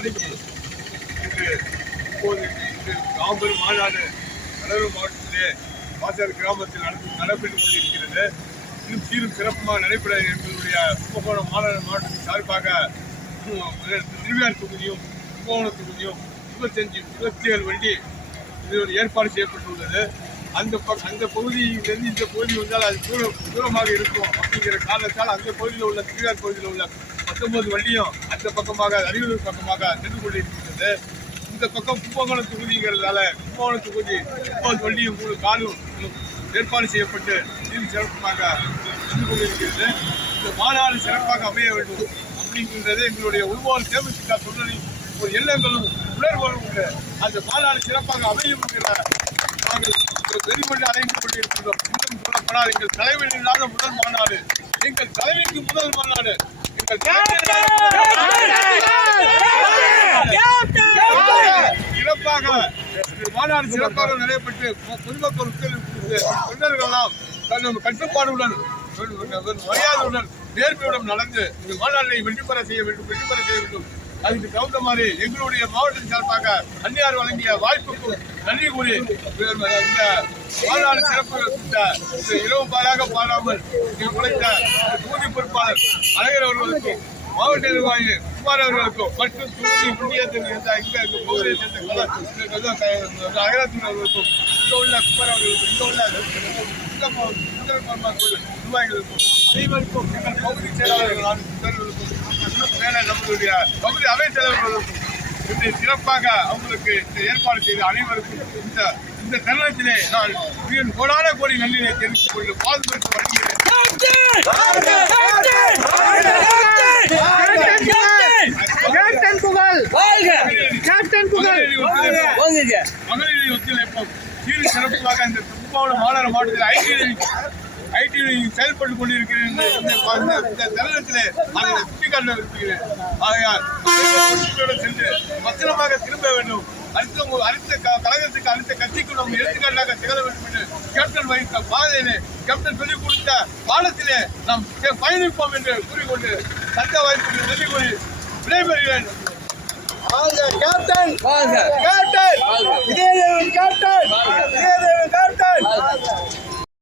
வணங்கி இப்போது மாபெரும் மாநாடு கடலூர் மாவட்டத்திலே வாசல் கிராமத்தில் நடைபெற்றுக் கொண்டிருக்கிறது. இன்னும் சீரும் சிறப்புமாக நடைபெற எங்களுடைய கும்பகோணம் மாவட்டத்தின் சார்பாக திருவிழார் தொகுதியும் கும்பகோணம் தொகுதியும் 27 வண்டி இது ஒரு ஏற்பாடு செய்யப்பட்டுள்ளது. அந்த பகுதியிலிருந்து இந்த பகுதி வந்தால் அது தூரமாக இருக்கும் அப்படிங்கிற காரணத்தால் அந்த பகுதியில் உள்ள திருவிழார் பகுதியில் உள்ள 19 வண்டியும் அந்த பக்கமாக அரியலூர் பக்கமாக சென்று கொண்டிருக்கிறது. இந்த பக்கம் கும்பகோணம் தொகுதிங்கிறதால கும்பகோணம் தொகுதி 30 வண்டியும் 3 காலும் ஏற்பாடு செய்யப்பட்டு சிறப்பாக சென்று கொண்டிருக்கிறது. இந்த மாநாடு சிறப்பாக அமைய வேண்டும் அப்படிங்கிறது எங்களுடைய உள்வாழ் தேமுதிக தொண்டரின் ஒரு எண்ணங்களும் உணர்வுகளும் உண்டு. அந்த மாநாடு சிறப்பாக அமையும் நாங்கள் வெறிமொழி அடைந்து கொண்டிருக்கின்றோம். இன்னும் சொல்லப்படாது எங்கள் தலைவன் இல்லாத முதல் மாநாடு, எங்கள் தலைமைக்கு முதல் மாநாடு, எங்கள் சிறப்பாக மாநாடு சிறப்பாக நடைபெற்று பொதுமக்கள் தொண்டர்களெல்லாம் கட்டுப்பாடுடன் மரியாதையுடன் நேர்மையுடன் நடந்து இந்த மாநாட்டை வெற்றி பெற செய்ய வேண்டும். அதுக்கு தகுந்த மாதிரி எங்களுடைய மாவட்டத்தின் சார்பாக அந்நியார் வழங்கிய வாய்ப்புக்கும் நன்றி கூறி இந்த மாநாடு சிறப்பு இரவு பாலாக பாடாமல் உழைத்த தொகுதி பொறுப்பாளர் அழகர் அவர்களுக்கும் மாவட்ட நிர்வாகி குமார் அவர்களுக்கும் மற்றும் தொகுதி முன்னியத்தில் இருந்த பகுதியை சேர்ந்த அழகராஜன் அவர்களுக்கும் இங்க உள்ள குமார் அவர்களுக்கும் இங்க உள்ள நிர்வாகிகளுக்கும் அனைவருக்கும் எங்கள் பகுதி செயலாளர்கள் நம்மளுடைய பகுதி அவை தலைவர்களுக்கும் சிறப்பாக அவங்களுக்கு ஏற்பாடு செய்த அனைவருக்கும் இந்த தருணத்திலே நான் கோடான கோடி நன்றியை தெரிவித்துக் கொண்டு பாதுகாப்பு வழங்குகிறேன். மகளிர் ஒத்துழைப்பும் சீரு சிறப்பாக இந்த கும்பகோணம் மாவட்டத்தில் ஐடி செயல்பட்டுக் கொண்டிருக்கிறேன். இந்த தருணத்திலே அதை சுட்டிக்காட்ட விரும்புகிறேன். ஆகையால் சென்று பத்திரமாக திரும்ப வேண்டும். அடுத்த கழகத்துக்கு அடுத்த கட்சிக்கு நாம் எடுத்துக்காட்டாக திகழ வேண்டும் என்று கேப்டன் வகித்த பாதையிலே கேப்டன் சொல்லிக் கொடுத்த பாலத்திலே நாம் பயணிப்போம் என்று கூறிக்கொண்டு சட்ட வாய்ப்புக்கு நன்றி கூறி விடைபெறுகிறேன். கேப்டன்